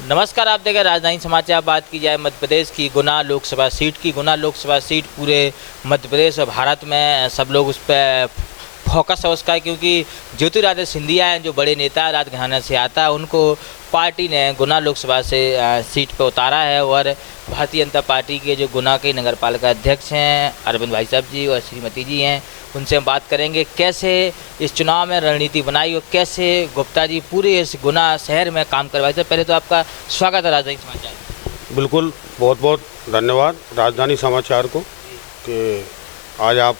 नमस्कार, आप देखें राजधानी समाचार। बात की जाए मध्य प्रदेश की गुना लोकसभा सीट की। गुना लोकसभा सीट पूरे मध्य प्रदेश और भारत में सब लोग उस पर फोकस है उसका, क्योंकि ज्योतिरादित्य सिंधिया हैं जो बड़े नेता राजघराना से आता है, उनको पार्टी ने गुना लोकसभा से सीट पर उतारा है। और भारतीय जनता पार्टी के जो गुना के नगर पालिका अध्यक्ष हैं अरविंद भाई साहब जी और श्रीमती जी हैं, उनसे हम बात करेंगे कैसे इस चुनाव में रणनीति बनाई और कैसे गुप्ता जी पूरे इस गुना शहर में काम करवाए। तो पहले तो आपका स्वागत है राजधानी समाचार। बिल्कुल, बहुत बहुत धन्यवाद राजधानी समाचार को कि आज आप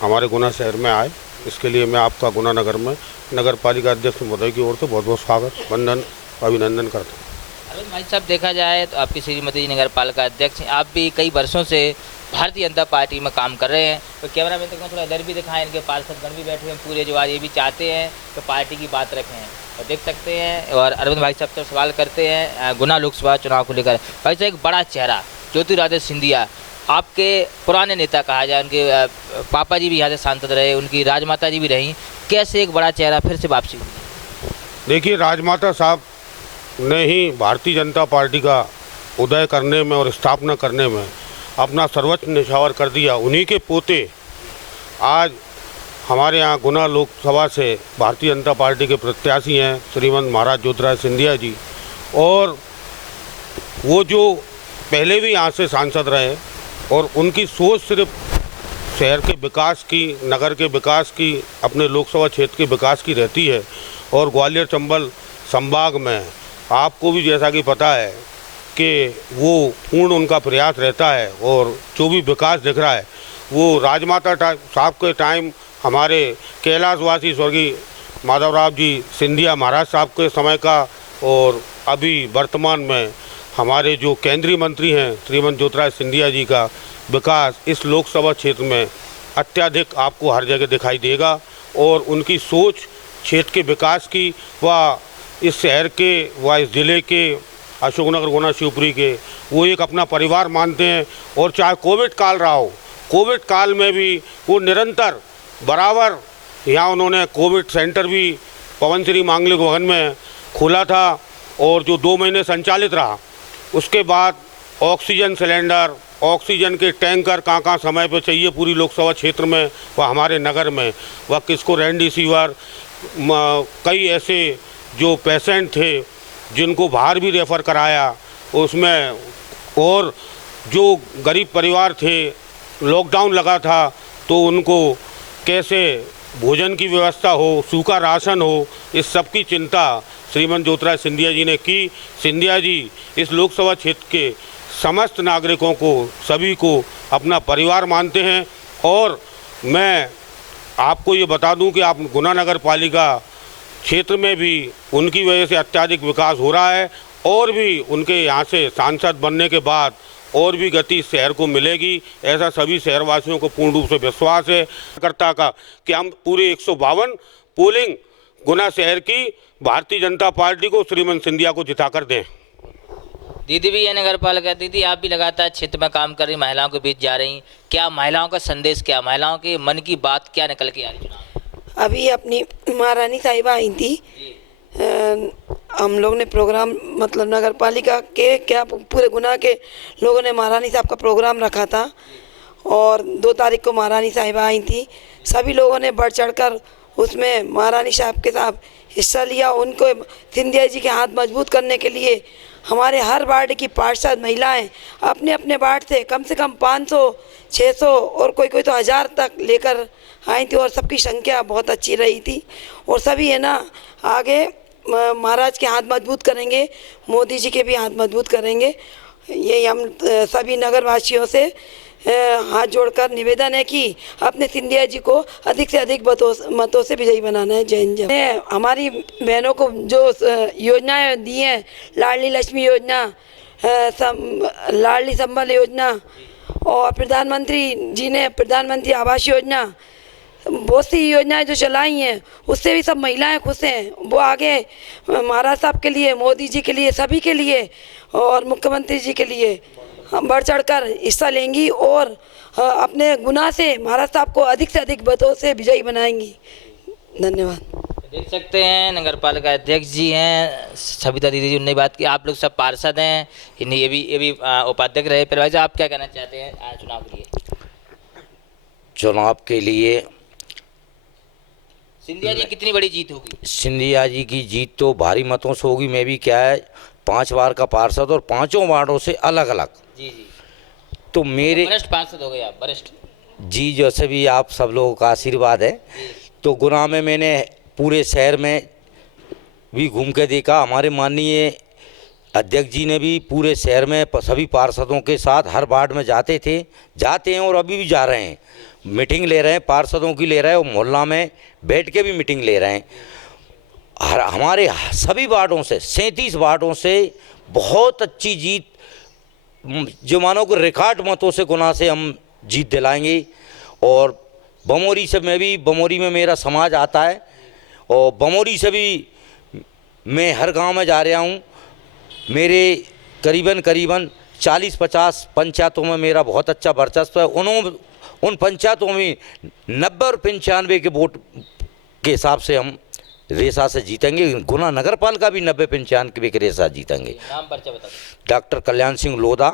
हमारे गुना शहर में आए। इसके लिए मैं आपका गुना नगर में नगर पालिका अध्यक्ष महोदय की ओर से बहुत बहुत स्वागत, वंदन, अभिनंदन करता हूँ। अरविंद भाई साहब, देखा जाए तो आपकी श्रीमती जी नगर पालिका अध्यक्ष हैं, आप भी कई वर्षों से भारतीय जनता पार्टी में काम कर रहे हैं। तो कैमरा मैन तक थोड़ा इधर भी दिखाएं, इनके पार्षदगण भी बैठे हैं पूरे, जो आज ये भी चाहते हैं तो पार्टी की बात रखें और देख सकते हैं। और अरविंद भाई साहब तो सवाल करते हैं गुना लोकसभा चुनाव को लेकर। भाई साहब, एक बड़ा चेहरा ज्योतिरादित्य सिंधिया, आपके पुराने नेता कहा जाए, उनके पापा जी भी यहाँ से सांसद रहे, उनकी राजमाता जी भी रहीं, कैसे एक बड़ा चेहरा फिर से वापसी हुई? देखिए, राजमाता साहब ने ही भारतीय जनता पार्टी का उदय करने में और स्थापना करने में अपना सर्वोच्च न्यौछावर कर दिया। उन्हीं के पोते आज हमारे यहाँ गुना लोकसभा से भारतीय जनता पार्टी के प्रत्याशी हैं श्रीमंत महाराज ज्योतिरादित्य सिंधिया जी। और वो जो पहले भी यहाँ से सांसद रहे और उनकी सोच सिर्फ शहर के विकास की, नगर के विकास की, अपने लोकसभा क्षेत्र के विकास की रहती है। और ग्वालियर चंबल संभाग में आपको भी जैसा कि पता है कि वो पूर्ण उनका प्रयास रहता है और जो भी विकास दिख रहा है वो राजमाता साहब के टाइम हमारे कैलाशवासी स्वर्गीय माधवराव जी सिंधिया महाराज साहब के समय का, और अभी वर्तमान में हमारे जो केंद्रीय मंत्री हैं श्रीमंत ज्योतिरादित्य सिंधिया जी का विकास इस लोकसभा क्षेत्र में अत्यधिक आपको हर जगह दिखाई देगा। और उनकी सोच क्षेत्र के विकास की व इस शहर के व इस ज़िले के अशोकनगर, गुना, शिवपुरी के वो एक अपना परिवार मानते हैं। और चाहे कोविड काल रहा हो, कोविड काल में भी वो निरंतर बराबर यहाँ उन्होंने कोविड सेंटर भी पवन श्री मांगलिक भवन में खोला था और जो 2 महीने संचालित रहा। उसके बाद ऑक्सीजन सिलेंडर, ऑक्सीजन के टैंकर कहाँ समय पे चाहिए पूरी लोकसभा क्षेत्र में व हमारे नगर में, व किसको रेमडेसिविर, कई ऐसे जो पेशेंट थे जिनको बाहर भी रेफ़र कराया उसमें। और जो गरीब परिवार थे, लॉकडाउन लगा था तो उनको कैसे भोजन की व्यवस्था हो, सूखा राशन हो, इस सब की चिंता श्रीमंत ज्योतिरादित्य सिंधिया जी ने की। सिंधिया जी इस लोकसभा क्षेत्र के समस्त नागरिकों को, सभी को अपना परिवार मानते हैं। और मैं आपको ये बता दूं कि आप गुना नगर पालिका क्षेत्र में भी उनकी वजह से अत्यधिक विकास हो रहा है और भी उनके यहाँ से सांसद बनने के बाद और भी गति शहर को मिलेगी, ऐसा सभी शहरवासियों को पूर्ण रूप से विश्वास है करता का कि हम पूरे 152 पोलिंग गुना शहर की भारतीय जनता पार्टी को श्रीमंत सिंधिया को जिताकर दें। दीदी भी है नगर पालिका। दीदी, आप भी लगातार क्षेत्र में काम कर रही, महिलाओं के बीच जा रही, क्या महिलाओं का संदेश, क्या महिलाओं के मन की बात क्या निकल के आ रही? अभी अपनी महारानी साहिबा आई थी, हम लोग ने प्रोग्राम मतलब नगर पालिका के क्या पूरे गुना के लोगों ने महारानी साहब का प्रोग्राम रखा था और 2 तारीख को महारानी साहिबा आई थी। सभी लोगों ने बढ़ चढ़कर उसमें महारानी साहब के साथ हिस्सा लिया। उनको सिंधिया जी के हाथ मजबूत करने के लिए हमारे हर वार्ड की पार्षद महिलाएं अपने अपने वार्ड से कम 500, 600 और कोई तो 1000 तक लेकर आई थी और सबकी संख्या बहुत अच्छी रही थी। और सभी है ना आगे महाराज के हाथ मजबूत करेंगे, मोदी जी के भी हाथ मजबूत करेंगे। यही हम सभी नगरवासियों से हाथ जोड़कर निवेदन है कि अपने सिंधिया जी को अधिक से अधिक मतों से विजयी बनाना है। जय हिंद। हमारी बहनों को जो योजनाएं दी हैं, लाडली लक्ष्मी योजना, लाडली संबल योजना और प्रधानमंत्री जी ने प्रधानमंत्री आवास योजना, बहुत सी योजनाएं जो चलाई हैं उससे भी सब महिलाएं खुश हैं। वो आगे महाराज साहब के लिए, मोदी जी के लिए, सभी के लिए और मुख्यमंत्री जी के लिए बढ़ चढ़कर हिस्सा लेंगी और अपने गुना से महाराज साहब को अधिक से अधिक मतों से विजयी बनाएंगी। धन्यवाद। देख सकते हैं नगर पालिका अध्यक्ष जी हैं सविता दीदी जी, उन्होंने बात की। आप लोग सब पार्षद हैं, इन्हें ये भी उपाध्यक्ष रहे। फिर भाई आप क्या कहना चाहते हैं चुनाव के लिए? चुनाव के लिए सिंधिया जी कितनी बड़ी जीत होगी? सिंधिया जी की जीत तो भारी मतों से होगी। मैं भी क्या है 5 बार का पार्षद और 5 वार्डों से अलग अलग, जी जी, तो मेरे वरिष्ठ पार्षद हो गए आप, वरिष्ठ जी जैसे भी आप सब लोगों का आशीर्वाद है। तो गुना में मैंने पूरे शहर में भी घूम के देखा। हमारे माननीय अध्यक्ष जी ने भी पूरे शहर में सभी पार्षदों के साथ हर वार्ड में जाते हैं और अभी भी जा रहे हैं। मीटिंग ले रहे हैं, पार्षदों की ले रहे हैं और मोहल्ला में बैठ के भी मीटिंग ले रहे हैं। हमारे सभी वार्डों से 37 वार्डों से बहुत अच्छी जीत, जो मानो को रिकॉर्ड मतों से गुना से हम जीत दिलाएंगे। और बमोरी से बमोरी में मेरा समाज आता है और बमोरी से भी मैं हर गांव में जा रहा हूं। मेरे करीबन 40-50 पंचायतों में मेरा बहुत अच्छा वर्चस्व है। उन पंचायतों में 90 और 95 के वोट के हिसाब से हम रेसा से जीतेंगे। गुना नगर पालिका भी 90-95 के रेसा जीतेंगे। नाम परिचय बता। डॉक्टर कल्याण सिंह लोधा,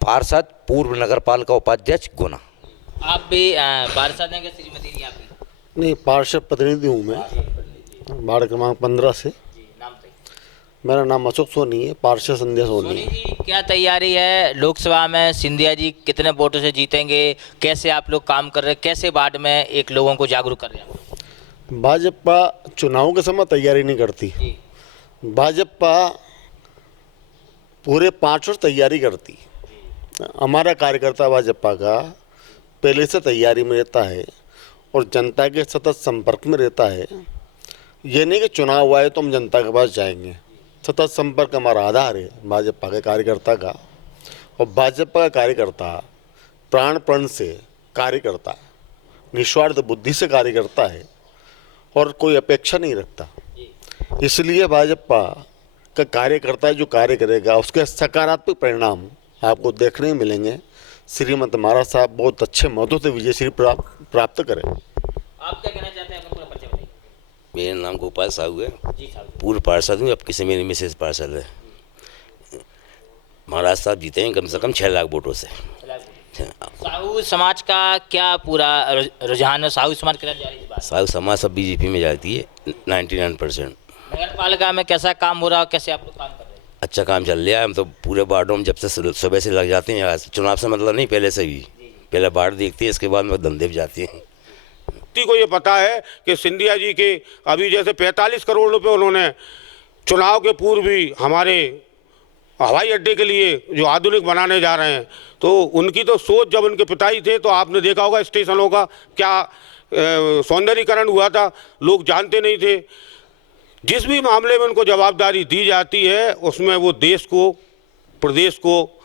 पार्षद, पूर्व नगर पालिका उपाध्यक्ष गुना। आप भी पार्षद हैं क्या श्रीमती जी आपकी? नहीं, पार्षद प्रतिनिधि हूँ मैं, वार्ड क्रमांक 15 से। नाम से? मेरा नाम अशोक सोनी है, पार्षद संध्या सोनी सोनी है। जी, क्या तैयारी है लोकसभा में? सिंधिया जी कितने वोटों से जीतेंगे? कैसे आप लोग काम कर रहे हैं? कैसे वार्ड में एक लोगों को जागरूक कर रहे हैं? भाजपा चुनाव के समय तैयारी नहीं करती। भाजपा पूरे 5 वर्ष तैयारी करती। हमारा कार्यकर्ता भाजपा का पहले से तैयारी में रहता है और जनता के सतत संपर्क में रहता है। ये नहीं कि चुनाव हुआ है तो हम जनता के पास जाएंगे। सतत संपर्क हमारा आधार है भाजपा के कार्यकर्ता का। और भाजपा का कार्यकर्ता प्राण से कार्य करता है, निस्वार्थ बुद्धि से कार्य करता है और कोई अपेक्षा नहीं रखता। इसलिए भाजपा का कार्यकर्ता जो कार्य करेगा उसके सकारात्मक परिणाम आपको देखने मिलेंगे। श्रीमती महाराज साहब बहुत अच्छे मतों से विजय श्री प्राप्त करें। आप क्या कहना चाहते हैं? अपना पूरा परिचय बताइए। मेरा नाम गोपाल साहू है, जी साहब। पूर्व पार्षद हूँ, अब किसी मेरी मिसेज पार्षद है। महाराज साहब जीते हैं कम से कम 6 लाख वोटों से। साहू समाज का क्या पूरा रुझान है? साहू समाज कितना जा रही है बात? साहू समाज सब बीजेपी में जाती है 99%। नगर पालिका में कैसा काम हो रहा है? कैसे आप लोग काम कर रहे हैं? अच्छा काम चल रहा है। हम तो पूरे वार्डों में जब से सुबह से लग जाते हैं। चुनाव से मतलब नहीं, पहले से ही पहले वार्ड देखती है, इसके बाद में धंधे भी जाती हैं। को ये पता है कि सिंधिया जी के अभी जैसे 45 करोड़ रुपए उन्होंने चुनाव के पूर्व भी हमारे हवाई अड्डे के लिए जो आधुनिक बनाने जा रहे हैं, तो उनकी तो सोच जब उनके पिताजी थे तो आपने देखा होगा स्टेशनों का क्या सौंदर्यीकरण हुआ था, लोग जानते नहीं थे। जिस भी मामले में उनको जवाबदारी दी जाती है उसमें वो देश को, प्रदेश को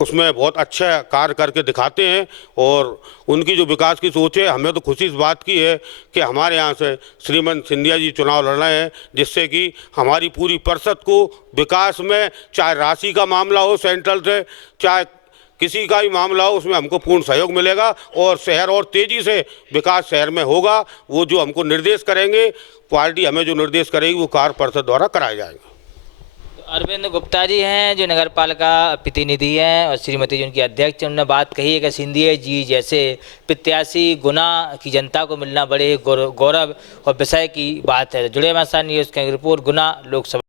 उसमें बहुत अच्छा कार्य करके दिखाते हैं। और उनकी जो विकास की सोच है, हमें तो खुशी इस बात की है कि हमारे यहाँ से श्रीमान सिंधिया जी चुनाव लड़ रहे हैं, जिससे कि हमारी पूरी परिषद को विकास में, चाहे राशि का मामला हो सेंट्रल से, चाहे किसी का भी मामला हो, उसमें हमको पूर्ण सहयोग मिलेगा और शहर और तेज़ी से विकास शहर में होगा। वो जो हमको निर्देश करेंगे, पार्टी हमें जो निर्देश करेगी वो कार्य परिषद द्वारा कराए जाएंगे। अरविंद गुप्ता जी हैं जो नगर पालिका प्रतिनिधि हैं और श्रीमती जी उनकी अध्यक्ष। उन्होंने बात कही है कि सिंधिया जी जैसे प्रत्याशी गुना की जनता को मिलना बड़े गौरव और विषय की बात है। जुड़े हमारे साथ न्यूज़ की रिपोर्ट, गुना लोकसभा।